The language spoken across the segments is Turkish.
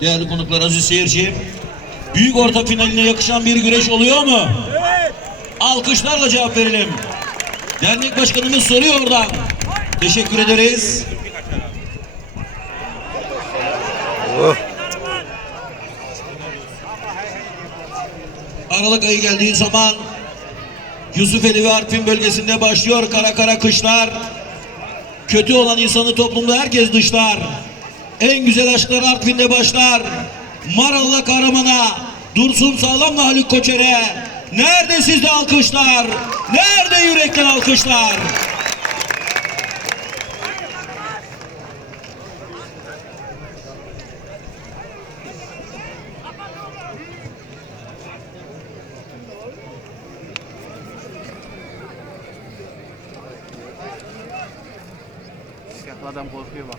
Değerli konuklar, aziz seyirci. Büyük orta finaline yakışan bir güreş oluyor mu? Alkışlarla cevap verelim. Dernek başkanımız soruyor oradan. Teşekkür ederiz. Aralık ayı geldiği zaman Yusufeli ve Artvin bölgesinde başlıyor kara kara kışlar. Kötü olan insanı toplumda herkes dışlar. En güzel aşklar Artvin'de başlar. Maralı'la Kahraman'a, Dursun Sağlam'la Haluk Koçer'e. Nerede sizde alkışlar? Nerede yürekten alkışlar? Adam korkuyor bak.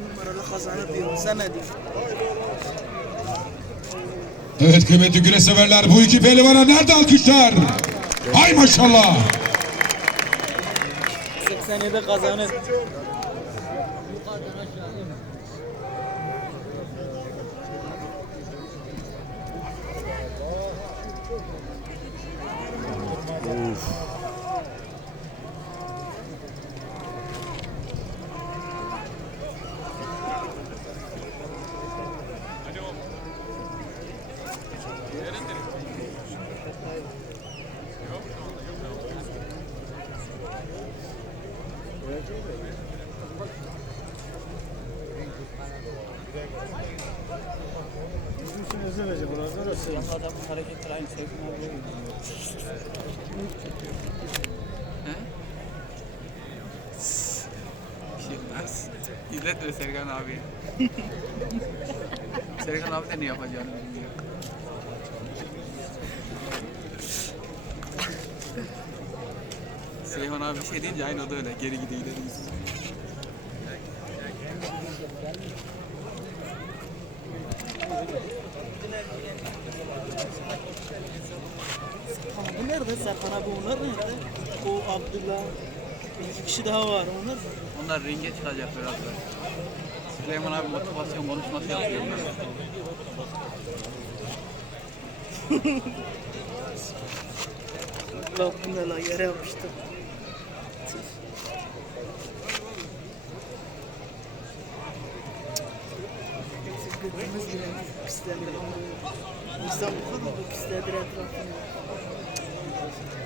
numaralı kazanır diyorum. Sen ne diyorsun? Evet kıymetli güreş severler bu iki pehlivana nerede alkışlar? Ay maşallah. 87 kazanır. Adam hareketler aynı Seyfun abi. Şey olmaz. İzletme Serkan abi. Serkan abi de ne yapacağını bilmiyor. Abi bir şey deyince aynı o da öyle. Geri gidiyor ileri gidiyor. Bu nerede Serkan abi onlar nerede? O Abdullah. Bir iki kişi daha var onlar. Onlar ringe çıkacak birazdan. Süleyman abi motivasyon konuşması yapıyor. Bak bu ne la yere yapıştı. Götümüz bile pislendir. İnsan bu kadar da pislendir etrafını.